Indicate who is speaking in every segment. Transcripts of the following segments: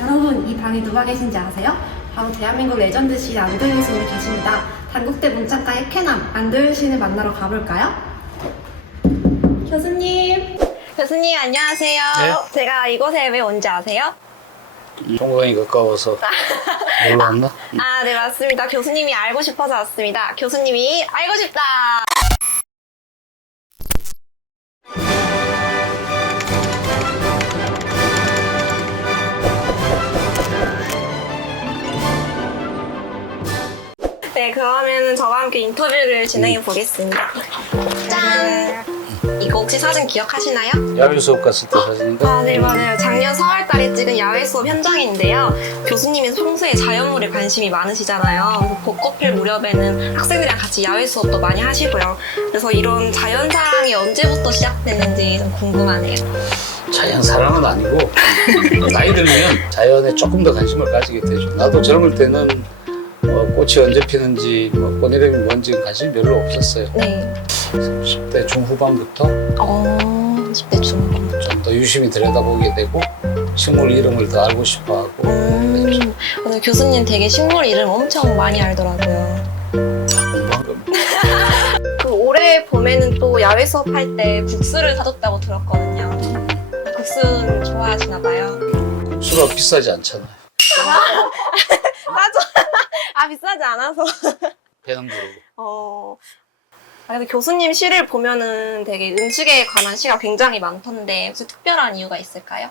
Speaker 1: 여러분, 이 방에 누가 계신지 아세요? 바로 대한민국 레전드실 안도현 스님이 계십니다. 단국대 문창가의 쾌남 안도현 신을 만나러 가볼까요? 교수님!
Speaker 2: 교수님 안녕하세요.
Speaker 3: 네.
Speaker 2: 제가 이곳에 왜 온지 아세요?
Speaker 3: 종강이 가까워서 놀러 왔나?
Speaker 2: 아, 네 맞습니다. 교수님이 알고 싶어서 왔습니다. 교수님이 알고 싶다. 그러면 저와 함께 인터뷰를 진행해 보겠습니다. 짠! 이거 혹시 사진 기억하시나요?
Speaker 3: 야외 수업 갔을 때 사진인가?
Speaker 2: 아, 네, 맞아요. 작년 4월달에 찍은 야외 수업 현장인데요. 교수님은 평소에 자연물에 관심이 많으시잖아요. 그래서 벚꽃 필 무렵에는 학생들이랑 같이 야외 수업도 많이 하시고요. 그래서 이런 자연 사랑이 언제부터 시작됐는지 좀 궁금하네요.
Speaker 3: 자연 사랑은 아니고 나이 들면 자연에 조금 더 관심을 가지게 되죠. 나도 젊을 때는 뭐 꽃이 언제 피는지 뭐 꽃이름이 뭔지 관심이 별로 없었어요.
Speaker 2: 네.
Speaker 3: 10대 중후반부터
Speaker 2: 어, 10대 중반.
Speaker 3: 좀 더 유심히 들여다보게 되고 식물 이름을 더 알고 싶어하고
Speaker 2: 음, 오늘 교수님 되게 식물 이름 엄청 많이 알더라고요.
Speaker 3: 공부한 겁니다.
Speaker 2: 그 올해 봄에는 또 야외 수업할 때 국수를 사줬다고 들었거든요. 국수를 좋아하시나 봐요.
Speaker 3: 수가 비싸지 않잖아요.
Speaker 2: 맞아. 아 비싸지 않아서.
Speaker 3: 배는 부르고.
Speaker 2: 어. 아, 근데 교수님 시를 보면은 되게 음식에 관한 시가 굉장히 많던데 혹시 특별한 이유가 있을까요?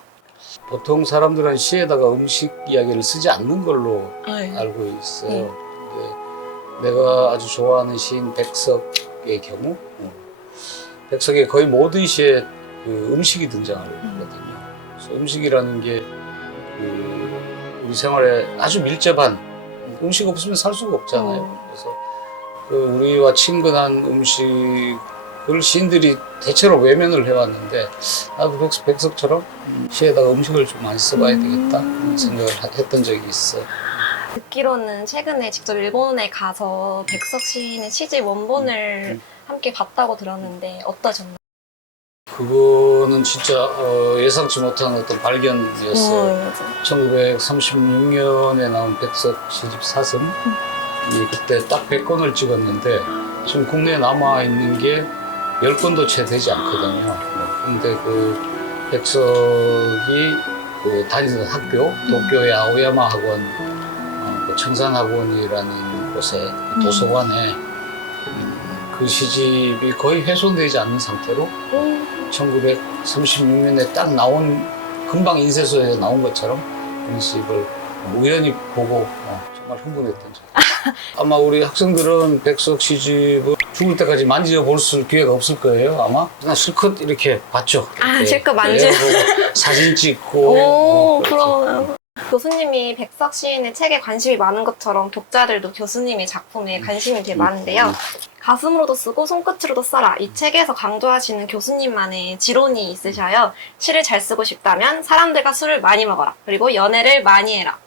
Speaker 3: 보통 사람들은 시에다가 음식 이야기를 쓰지 않는 걸로
Speaker 2: 네.
Speaker 3: 알고 있어요.
Speaker 2: 네.
Speaker 3: 근데 내가 아주 좋아하는 시인 백석의 경우 어, 백석의 거의 모든 시에 그 음식이 등장하거든요. 그래서 음식이라는 게 그 우리 생활에 아주 밀접한 음식 없으면 살 수가 없잖아요.
Speaker 2: 어.
Speaker 3: 그래서 그 우리와 친근한 음식을 시인들이 대체로 외면을 해왔는데 나도 백석, 백석처럼 음, 시에다가 음식을 좀 많이 써봐야 되겠다 그런 생각을 하- 했던 적이 있어요.
Speaker 2: 듣기로는 최근에 직접 일본에 가서 백석 시인의 시집 원본을
Speaker 3: 음.
Speaker 2: 함께 봤다고 들었는데 어떠셨나요?
Speaker 3: 그거는 진짜 어, 예상치 못한 어떤 발견이었어요.
Speaker 2: 음, 맞아.
Speaker 3: 1936년에 나온 백석 시집 사슴 이 그때 딱 100권을 찍었는데 지금 국내에 남아 있는 게 10권도 채 되지 않거든요. 근데 그 백석이 그 다니던 학교 도쿄의 아오야마 학원 어, 그 청산학원이라는 곳에 도서관에 음, 그 시집이 거의 훼손되지 않는 상태로
Speaker 2: 음,
Speaker 3: 1936년에 딱 나온 금방 인쇄소에서 나온 것처럼 그런 시집을 우연히 보고 어, 정말 흥분했던 적. 아마 우리 학생들은 백석 시집을 죽을 때까지 만져볼 수 기회가 없을 거예요. 아마 그냥 실컷 이렇게 봤죠.
Speaker 2: 아, 실컷 만져-
Speaker 3: 보고 사진 찍고.
Speaker 2: 오,
Speaker 3: 어, 그렇죠.
Speaker 2: 그러면 교수님이 백석 시인의 책에 관심이 많은 것처럼 독자들도 교수님의 작품에 관심이 되게 많은데요. 가슴으로도 쓰고 손끝으로도 써라. 이 책에서 강조하시는 교수님만의 지론이 있으셔요. 시를 잘 쓰고 싶다면 사람들과 술을 많이 먹어라. 그리고 연애를 많이 해라.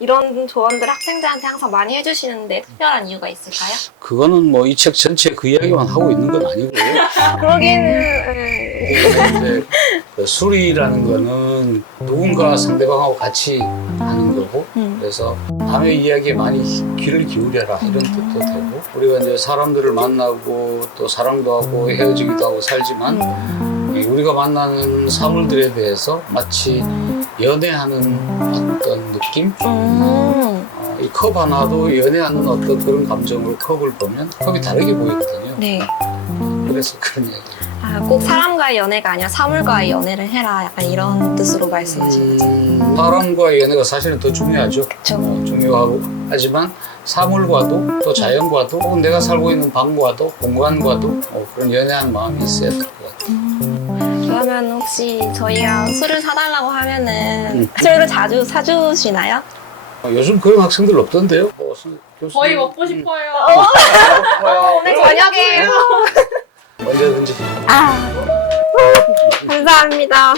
Speaker 2: 이런 조언들 학생들한테 항상 많이 해주시는데 특별한 이유가 있을까요?
Speaker 3: 그거는 뭐 이 책 전체 그 이야기만 하고 있는 건 아니고요.
Speaker 2: 그러기는 네.
Speaker 3: 근데 그 술이라는 거는 누군가 상대방하고 같이 하는 거고
Speaker 2: 음.
Speaker 3: 그래서 남의 이야기에 많이 귀를 기울여라 이런 뜻도 되고 우리가 이제 사람들을 만나고 또 사랑도 하고 헤어지기도 하고 살지만 이 우리가 만나는 사물들에 대해서 마치 연애하는 어떤 느낌
Speaker 2: 음.
Speaker 3: 어, 이컵 하나도 연애하는 어떤 그런 감정으로 컵을 보면 컵이 다르게 보이거든요
Speaker 2: 네.
Speaker 3: 그래서 그런 얘기
Speaker 2: 아, 꼭 사람과의 연애가 아니라 사물과의 연애를 해라. 약간 이런 뜻으로 말씀하시는 거죠.
Speaker 3: 음, 사람과의 연애가 사실은 더 중요하죠
Speaker 2: 그렇죠.
Speaker 3: 어, 중요하고 하지만 사물과도 또 자연과도 혹은 내가 살고 있는 방과도 공간과도 어, 그런 연애하는 마음이 있어야 될 것 같아요.
Speaker 2: 그러면 혹시 저희가 술을 사달라고 하면은
Speaker 3: 음.
Speaker 2: 술을 자주 사주시나요?
Speaker 3: 어, 요즘 그런 학생들 없던데요? 어, 선- 교수님.
Speaker 4: 거의 먹고
Speaker 3: 음,
Speaker 4: 싶어요.
Speaker 2: 어, 오늘 축하드려요.
Speaker 3: 언제든지.
Speaker 2: 감사합니다.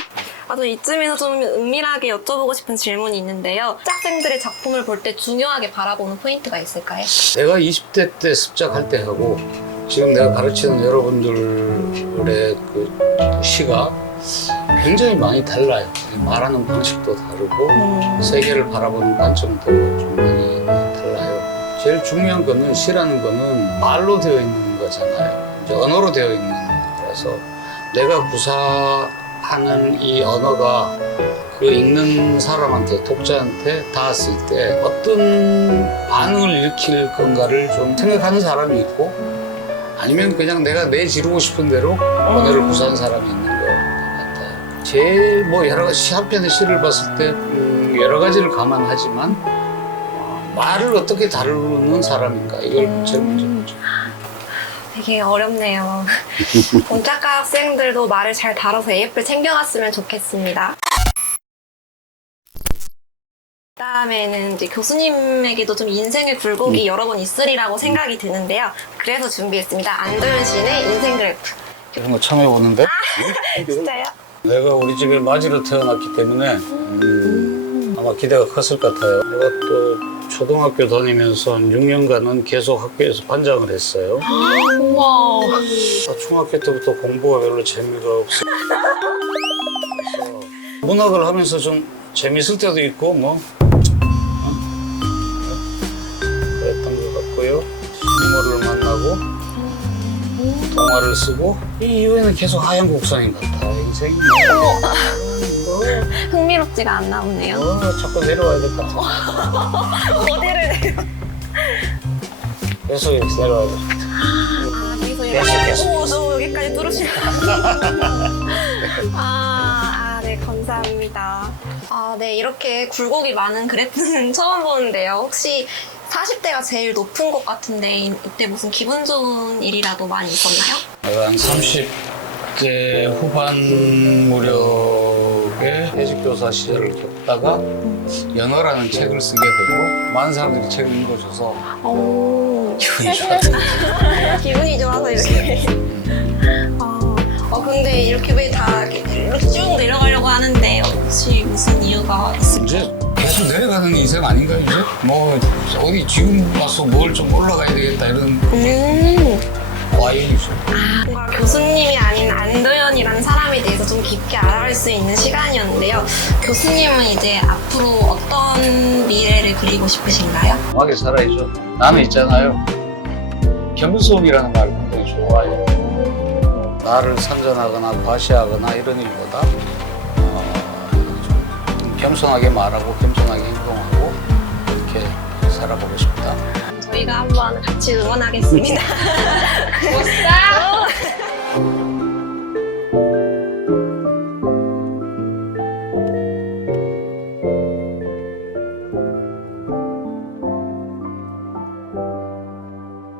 Speaker 2: 아, 저 이쯤에서 좀 은밀하게 여쭤보고 싶은 질문이 있는데요. 학생들의 작품을 볼 때 중요하게 바라보는 포인트가 있을까요?
Speaker 3: 내가 20대 때 습작할 때 하고 지금 내가 가르치는 여러분들의 그 시가 굉장히 많이 달라요. 말하는 방식도 다르고
Speaker 2: 음.
Speaker 3: 세계를 바라보는 관점도 좀 많이 달라요. 제일 중요한 거는 시라는 거는 말로 되어 있는 거잖아요. 이제 언어로 되어 있는 거라서 내가 구사하는 이 언어가 그 읽는 사람한테 독자한테 닿았을 때 어떤 반응을 일으킬 건가를 좀 생각하는 사람이 있고 아니면 그냥 내가 내 지르고 싶은 대로 언어를 구사하는 사람이 있는 것 같아요. 제일 뭐 여러 가지 시 한 편의 시를 봤을 때 음, 여러 가지를 감안하지만 어, 말을 어떻게 다루는 사람인가 이걸 제일 먼저.
Speaker 2: 되게 어렵네요. 본 작가 학생들도 말을 잘 다뤄서 AF를 챙겨갔으면 좋겠습니다. 다음에는 이제 교수님에게도 좀 인생의 굴곡이 여러 번 있으리라고 생각이 드는데요. 그래서 준비했습니다. 안도현 시인의 인생 그래프.
Speaker 3: 이런 거 처음 해보는데
Speaker 2: 진짜요?
Speaker 3: 내가 우리 집에 맞이로 태어났기 때문에 음, 아마 기대가 컸을 것 같아요. 내가 또 초등학교 다니면서 한 6년간은 계속 학교에서 반장을 했어요.
Speaker 2: 우와.
Speaker 3: 아, 중학교 때부터 공부가 별로 재미가 없어. 문학을 하면서 좀 재밌을 때도 있고 뭐 어? 그랬던 것 같고요. 식물을 만나고 동화를 쓰고 이 이후에는 계속 하얀 곡선인 것 같아 인생이 뭐,
Speaker 2: 흥미롭지가 않나 보네요.
Speaker 3: 뭐 자꾸 내려와야 될것 같아.
Speaker 2: 어디를
Speaker 3: 계속 이렇게 내려와야 돼.
Speaker 2: 아, 계속
Speaker 3: 계속, 계속.
Speaker 2: 오, 저 여기까지 뚫으시면. 아, 아, 네, 감사합니다. 아, 네, 이렇게 굴곡이 많은 그래프는 처음 보는데요. 혹시 40대가 제일 높은 것 같은데, 이- 이때 무슨 기분 좋은 일이라도 많이 있었나요?
Speaker 3: 한 30대 후반 무렵 에 해직교사 시절을 겪다가 연어라는 책을 쓰게 되고 많은 사람들이 책을 읽어줘서
Speaker 2: 오,
Speaker 3: 기분이 좋았어요.
Speaker 2: 기분이 좋아서 이렇게. 아, 어, 근데 이렇게 왜 다 이렇게 쭉 내려가려고 하는데, 혹시 무슨 이유가 있을까요?
Speaker 3: 이제 계속 내려가는 인생 아닌가 이제? 뭐 어디 지금 와서 뭘 좀 올라가야 되겠다 이런
Speaker 2: 음.
Speaker 3: 와인이죠.
Speaker 2: 뭔가 교수님이 아닌 안도현이라는 사람에 대해서 좀 깊게 알아갈 수 있는 시간이었는데요. 교수님은 이제 앞으로 어떤 미래를 그리고 싶으신가요?
Speaker 3: 강하게 살아야죠. 나는 있잖아요. 겸손이라는 말을 굉장히 좋아해요. 나를 선전하거나 과시하거나 이런 일보다 어, 좀 겸손하게 말하고 겸손하게 행동하고 이렇게 살아보고 싶다.
Speaker 2: 저희가 한번 같이 응원하겠습니다.